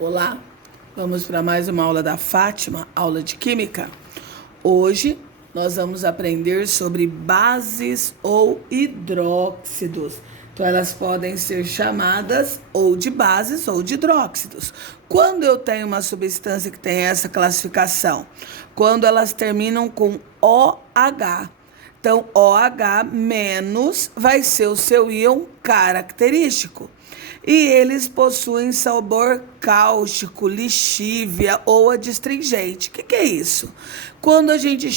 Olá, vamos para mais uma aula da Fátima, aula de Química. Hoje nós vamos aprender sobre bases ou hidróxidos. Então elas podem ser chamadas ou de bases ou de hidróxidos. Quando eu tenho uma substância que tem essa classificação? Quando elas terminam com OH. Então, OH menos vai ser o seu íon característico. E eles possuem sabor cáustico, lixívia ou adstringente. O que é isso? Quando a gente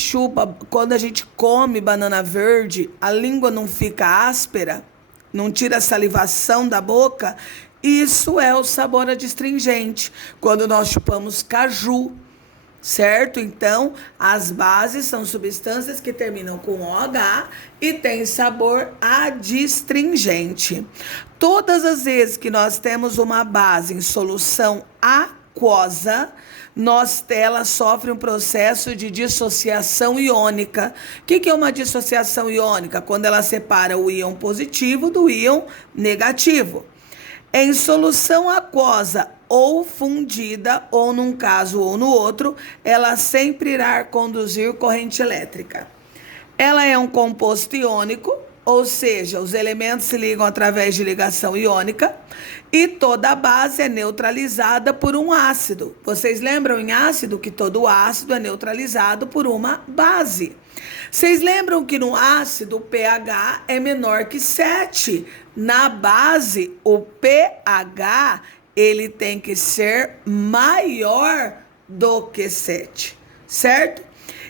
quando a gente come banana verde, a língua não fica áspera, não tira a salivação da boca, isso é o sabor adstringente. Quando nós chupamos caju, certo? Então, as bases são substâncias que terminam com OH e têm sabor adstringente. Todas as vezes que nós temos uma base em solução aquosa, ela sofre um processo de dissociação iônica. O que é uma dissociação iônica? Quando ela separa o íon positivo do íon negativo. Em solução aquosa ou fundida, ou num caso ou no outro, ela sempre irá conduzir corrente elétrica. Ela é um composto iônico, ou seja, os elementos se ligam através de ligação iônica, e toda a base é neutralizada por um ácido. Vocês lembram em ácido que todo ácido é neutralizado por uma base. Vocês lembram que no ácido o pH é menor que 7. Na base, o pH ele tem que ser maior do que 7, certo?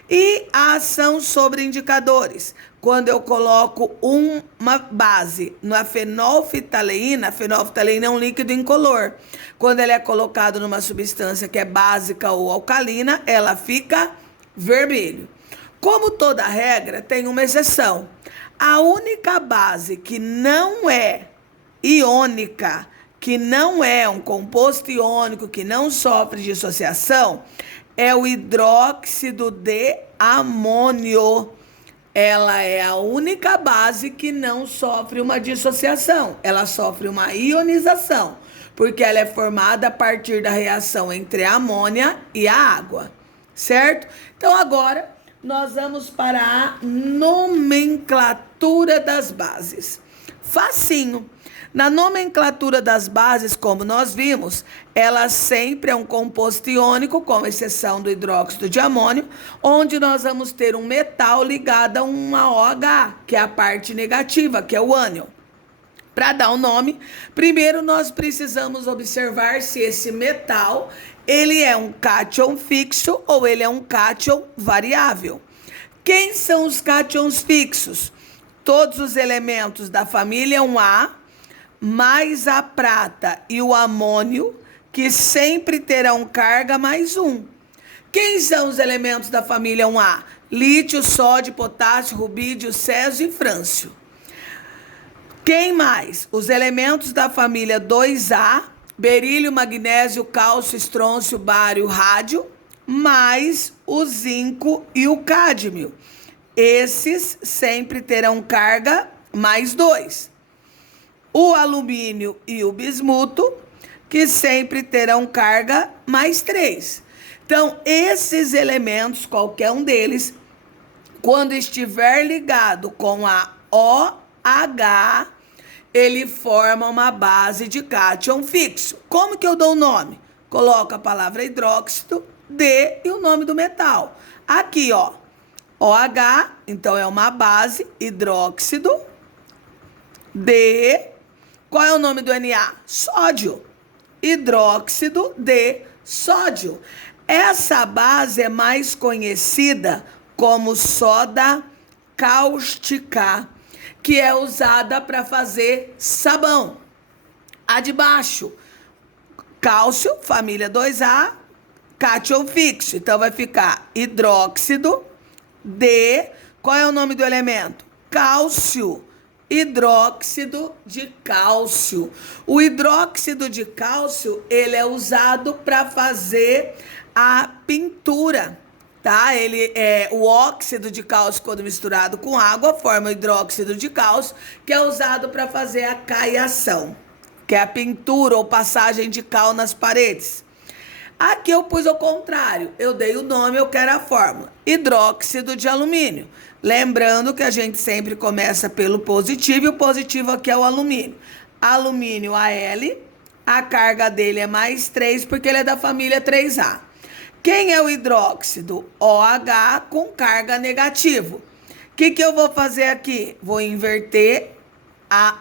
E a ação sobre indicadores. Quando eu coloco uma base na fenolftaleína, a fenolftaleína é um líquido incolor. Quando ele é colocado numa substância que é básica ou alcalina, ela fica vermelho. Como toda regra, tem uma exceção. A única base que não é iônica, que não é um composto iônico, que não sofre dissociação, é o hidróxido de amônio. Ela é a única base que não sofre uma dissociação. Ela sofre uma ionização, porque ela é formada a partir da reação entre a amônia e a água, certo? Então, agora nós vamos para a nomenclatura das bases. Facinho. Na nomenclatura das bases, como nós vimos, ela sempre é um composto iônico, com exceção do hidróxido de amônio, onde nós vamos ter um metal ligado a uma OH, que é a parte negativa, que é o ânion. Para dar o nome, primeiro nós precisamos observar se esse metal ele é um cátion fixo ou ele é um cátion variável. Quem são os cátions fixos? Todos os elementos da família 1A, mais a prata e o amônio, que sempre terão carga mais 1. Quem são os elementos da família 1A? Lítio, sódio, potássio, rubídio, césio e frâncio. Quem mais? Os elementos da família 2A, berílio, magnésio, cálcio, estrôncio, bário, rádio, mais o zinco e o cádmio. Esses sempre terão carga mais 2. O alumínio e o bismuto, que sempre terão carga mais 3. Então, esses elementos, qualquer um deles, quando estiver ligado com a OH, ele forma uma base de cátion fixo. Como que eu dou o nome? Coloco a palavra hidróxido, D e o nome do metal. Aqui, ó, OH, então é uma base, hidróxido, D. Qual é o nome do Na? Sódio. Hidróxido de sódio. Essa base é mais conhecida como soda cáustica, que é usada para fazer sabão. A de baixo, cálcio, família 2A, cátion fixo. Então, vai ficar hidróxido de... Qual é o nome do elemento? Cálcio. Hidróxido de cálcio. O hidróxido de cálcio, ele é usado para fazer a pintura, tá? Ele é o óxido de cálcio, quando misturado com água, forma o hidróxido de cálcio, que é usado para fazer a caiação. que é a pintura ou passagem de cal nas paredes. Aqui eu pus o contrário, eu dei o nome, eu quero a fórmula. Hidróxido de alumínio. Lembrando que a gente sempre começa pelo positivo, e o positivo aqui é o alumínio. Alumínio Al, a carga dele é mais 3, porque ele é da família 3A. Quem é o hidróxido? OH com carga negativo. O que eu vou fazer aqui? Vou inverter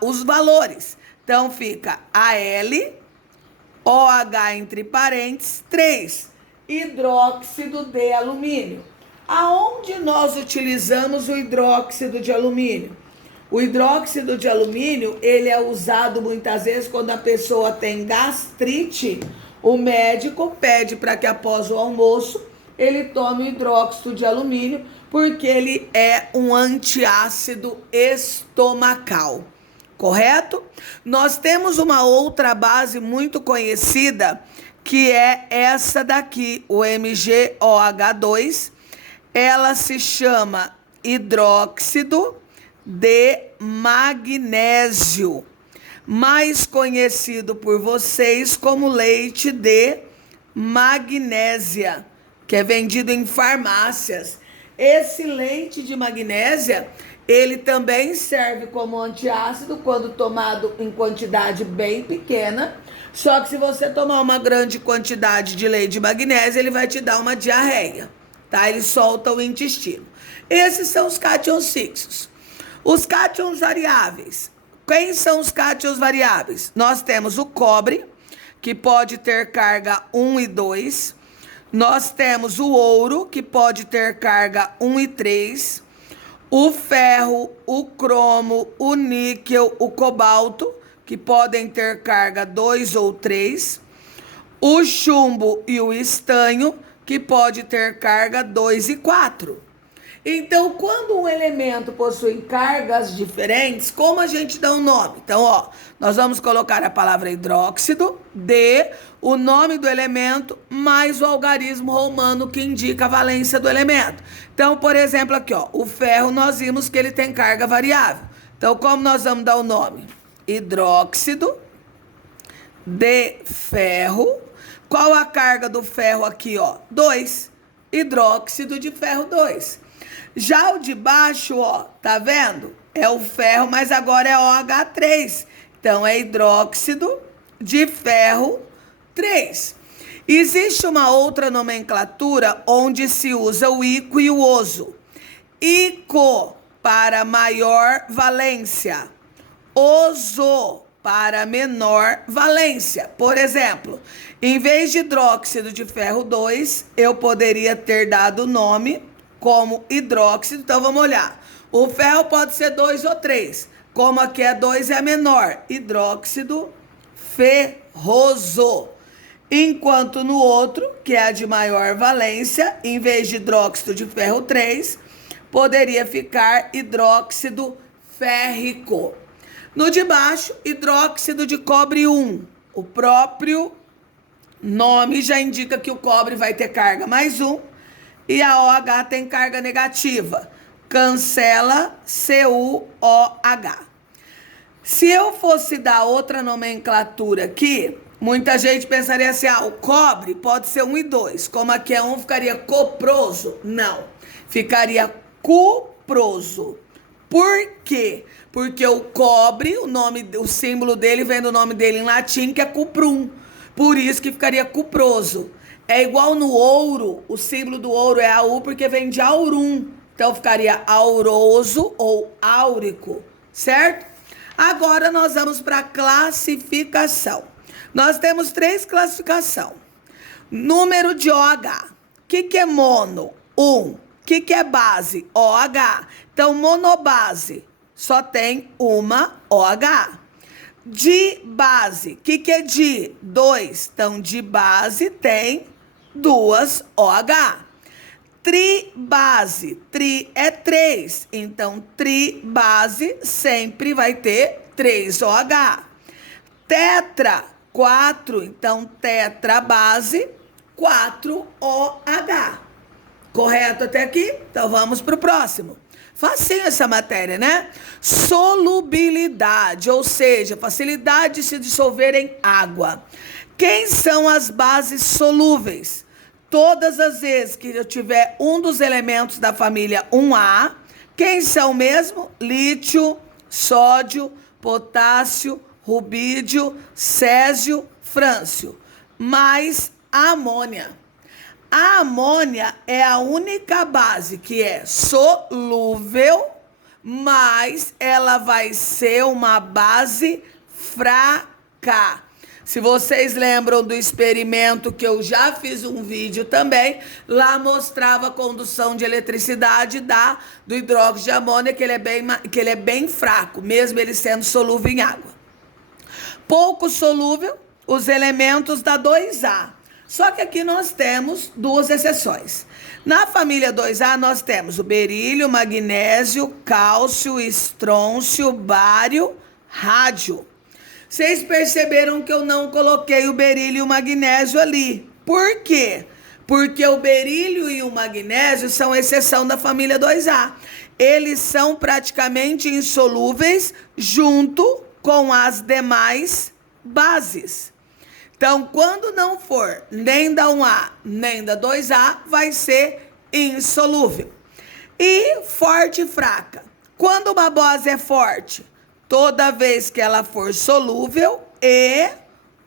os valores. Então fica Al, OH entre parênteses, 3, hidróxido de alumínio. Aonde nós utilizamos o hidróxido de alumínio? O hidróxido de alumínio, ele é usado muitas vezes quando a pessoa tem gastrite. O médico pede para que após o almoço ele tome o hidróxido de alumínio, porque ele é um antiácido estomacal. Correto? Nós temos uma outra base muito conhecida, que é essa daqui, o MgOH2. Ela se chama hidróxido de magnésio, mais conhecido por vocês como leite de magnésia, que é vendido em farmácias. Esse leite de magnésia, ele também serve como antiácido quando tomado em quantidade bem pequena. Só que se você tomar uma grande quantidade de leite de magnésia, ele vai te dar uma diarreia, tá? Ele solta o intestino. Esses são os cátions fixos. Os cátions variáveis. Quem são os cátions variáveis? Nós temos o cobre, que pode ter carga 1 e 2. Nós temos o ouro, que pode ter carga 1 e 3. O ferro, o cromo, o níquel, o cobalto, que podem ter carga 2 ou 3. O chumbo e o estanho, que pode ter carga 2 e 4. Então, quando um elemento possui cargas diferentes, como a gente dá um nome? Então, nós vamos colocar a palavra hidróxido, o nome do elemento, mais o algarismo romano que indica a valência do elemento. Então, por exemplo, aqui, o ferro, nós vimos que ele tem carga variável. Então, como nós vamos dar o nome? Hidróxido de ferro. Qual a carga do ferro aqui, 2. Hidróxido de ferro 2. Já o de baixo, tá vendo? É o ferro, mas agora é OH3. Então, é hidróxido de ferro 3. Existe uma outra nomenclatura onde se usa o ico e o oso. Ico para maior valência. Oso para menor valência. Por exemplo, em vez de hidróxido de ferro 2, eu poderia ter dado o nome como hidróxido. Então, vamos olhar. O ferro pode ser 2 ou 3. Como aqui é 2, é menor. Hidróxido ferroso. Enquanto no outro, que é a de maior valência, em vez de hidróxido de ferro 3, poderia ficar hidróxido férrico. No de baixo, hidróxido de cobre 1. O próprio nome já indica que o cobre vai ter carga mais 1. E a OH tem carga negativa. Cancela CuOH. Se eu fosse dar outra nomenclatura aqui, muita gente pensaria assim, o cobre pode ser 1 e 2. Como aqui é 1, ficaria coproso? Não. Ficaria cuproso. Por quê? Porque o cobre, o símbolo dele vem do nome dele em latim, que é cuprum. Por isso que ficaria cuproso. É igual no ouro, o símbolo do ouro é AU porque vem de aurum. Então ficaria auroso ou áurico, certo? Agora nós vamos para a classificação. Nós temos 3 classificações. Número de OH. O que é mono? 1. O que é base? OH. Então, monobase só tem uma OH. Dibase. O que é di? 2. Então, dibase tem 2 OH. Tribase. Tri é 3. Então, tribase sempre vai ter 3 OH. Tetra, 4. Então, tetrabase, 4 OH. Correto até aqui? Então, vamos para o próximo. Facinho essa matéria, né? Solubilidade, ou seja, facilidade de se dissolver em água. Quem são as bases solúveis? Todas as vezes que eu tiver um dos elementos da família 1A, quem são mesmo? Lítio, sódio, potássio, rubídio, césio, frâncio, mais a amônia. A amônia é a única base que é solúvel, mas ela vai ser uma base fraca. Se vocês lembram do experimento que eu já fiz um vídeo também, lá mostrava a condução de eletricidade do hidróxido de amônia, que ele é bem fraco, mesmo ele sendo solúvel em água. Pouco solúvel, os elementos da 2A. Só que aqui nós temos duas exceções. Na família 2A nós temos o berílio, magnésio, cálcio, estrôncio, bário, rádio. Vocês perceberam que eu não coloquei o berílio e o magnésio ali. Por quê? Porque o berílio e o magnésio são exceção da família 2A. Eles são praticamente insolúveis junto com as demais bases. Então, quando não for nem da 1A, nem da 2A, vai ser insolúvel. E forte e fraca. Quando uma base é forte? Toda vez que ela for solúvel e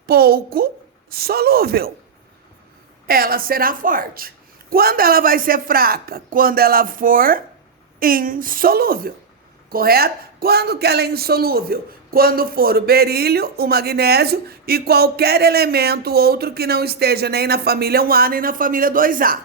pouco solúvel, ela será forte. Quando ela vai ser fraca? Quando ela for insolúvel, correto? Quando que ela é insolúvel? Quando for o berílio, o magnésio e qualquer elemento outro que não esteja nem na família 1A nem na família 2A.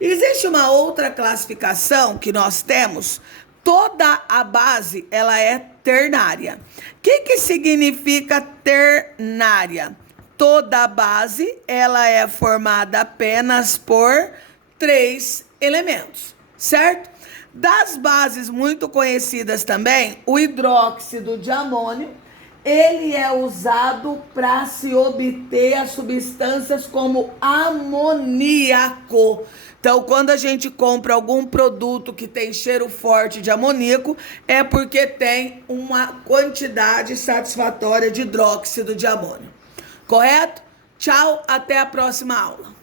Existe uma outra classificação que nós temos. Toda a base, ela é ternária. O que significa ternária? Toda a base, ela é formada apenas por 3 elementos, certo? Das bases muito conhecidas também, o hidróxido de amônio, ele é usado para se obter as substâncias como amoníaco. Então, quando a gente compra algum produto que tem cheiro forte de amoníaco, é porque tem uma quantidade satisfatória de hidróxido de amônio. Correto? Tchau, até a próxima aula.